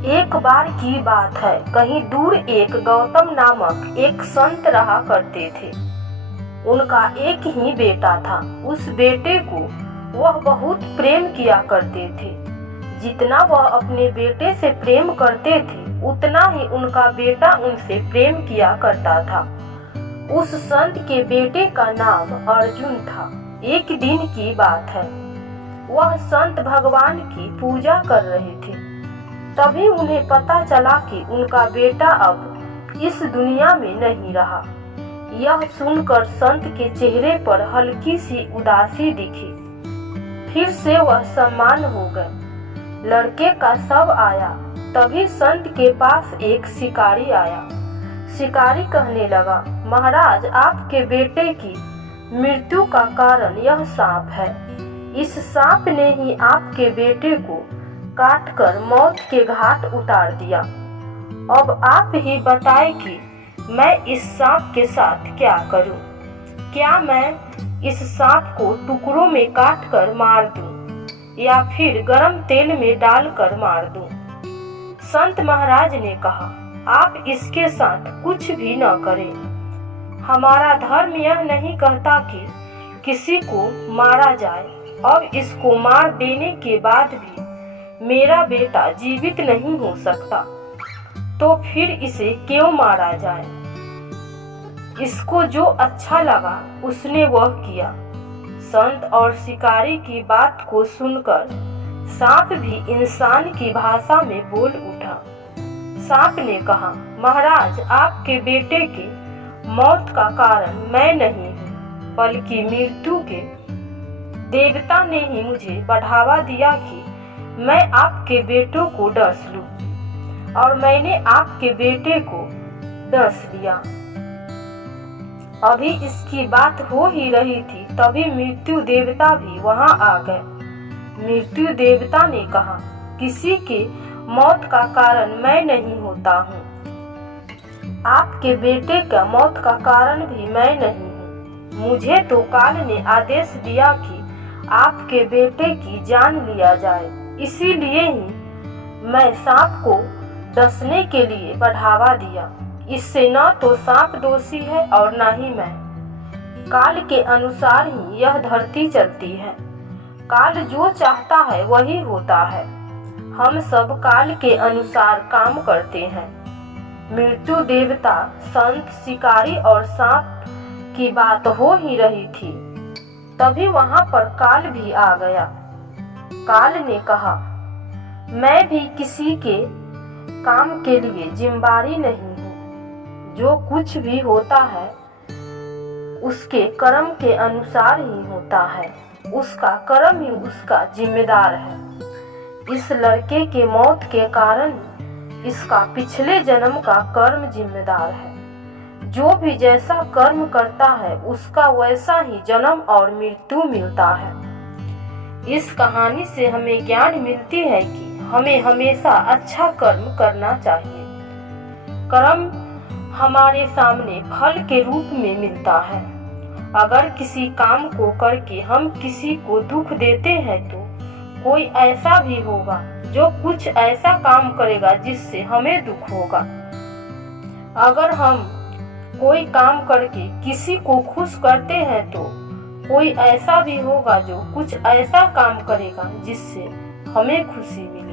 एक बार की बात है, कहीं दूर एक गौतम नामक एक संत रहा करते थे। उनका एक ही बेटा था। उस बेटे को वह बहुत प्रेम किया करते थे। जितना वह अपने बेटे से प्रेम करते थे, उतना ही उनका बेटा उनसे प्रेम किया करता था। उस संत के बेटे का नाम अर्जुन था। एक दिन की बात है, वह संत भगवान की पूजा कर रहे थे। तभी उन्हें पता चला कि उनका बेटा अब इस दुनिया में नहीं रहा। यह सुनकर संत के चेहरे पर हल्की सी उदासी दिखी। फिर से वह सम्मान हो गए। लड़के का शव आया। तभी संत के पास एक शिकारी आया। शिकारी कहने लगा, महाराज, आपके बेटे की मृत्यु का कारण यह सांप है। इस सांप ने ही आपके बेटे को काटकर मौत के घाट उतार दिया। अब आप ही बताएं कि मैं इस सांप के साथ क्या करूं? क्या मैं इस सांप को टुकड़ों में काटकर मार दूं या फिर गरम तेल में डालकर मार दूं? संत महाराज ने कहा, आप इसके साथ कुछ भी न करें। हमारा धर्म यह नहीं कहता कि किसी को मारा जाए। अब इसको मार देने के बाद भी मेरा बेटा जीवित नहीं हो सकता, तो फिर इसे क्यों मारा जाए? इसको जो अच्छा लगा उसने वह किया। संत और शिकारी की बात को सुनकर सांप भी इंसान की भाषा में बोल उठा। सांप ने कहा, महाराज, आपके बेटे के मौत का कारण मैं नहीं हूँ, बल्कि मृत्यु के देवता ने ही मुझे बढ़ावा दिया कि मैं आपके बेटों को डस लूं, और मैंने आपके बेटे को डस लिया। अभी इसकी बात हो ही रही थी, तभी मृत्यु देवता भी वहां आ गए। मृत्यु देवता ने कहा, किसी के मौत का कारण मैं नहीं होता हूँ। आपके बेटे का मौत का कारण भी मैं नहीं हूँ। मुझे तो काल ने आदेश दिया कि आपके बेटे की जान लिया जाए, इसीलिए ही मैं सांप को डसने के लिए बढ़ावा दिया। इससे न तो सांप दोषी है और न ही मैं। काल के अनुसार ही यह धरती चलती है। काल जो चाहता है वही होता है। हम सब काल के अनुसार काम करते हैं। मृत्यु देवता, संत, शिकारी और सांप की बात हो ही रही थी, तभी वहां पर काल भी आ गया। काल ने कहा, मैं भी किसी के काम के लिए जिम्मेदारी नहीं हूँ। जो कुछ भी होता है उसके कर्म के अनुसार ही होता है। उसका कर्म ही उसका जिम्मेदार है। इस लड़के के मौत के कारण इसका पिछले जन्म का कर्म जिम्मेदार है। जो भी जैसा कर्म करता है उसका वैसा ही जन्म और मृत्यु मिलता है। इस कहानी से हमें ज्ञान मिलती है कि हमें हमेशा अच्छा कर्म करना चाहिए। कर्म हमारे सामने फल के रूप में मिलता है। अगर किसी काम को करके हम किसी को दुख देते हैं तो कोई ऐसा भी होगा जो कुछ ऐसा काम करेगा जिससे हमें दुख होगा। अगर हम कोई काम करके किसी को खुश करते हैं तो कोई ऐसा भी होगा जो कुछ ऐसा काम करेगा जिससे हमें खुशी मिले।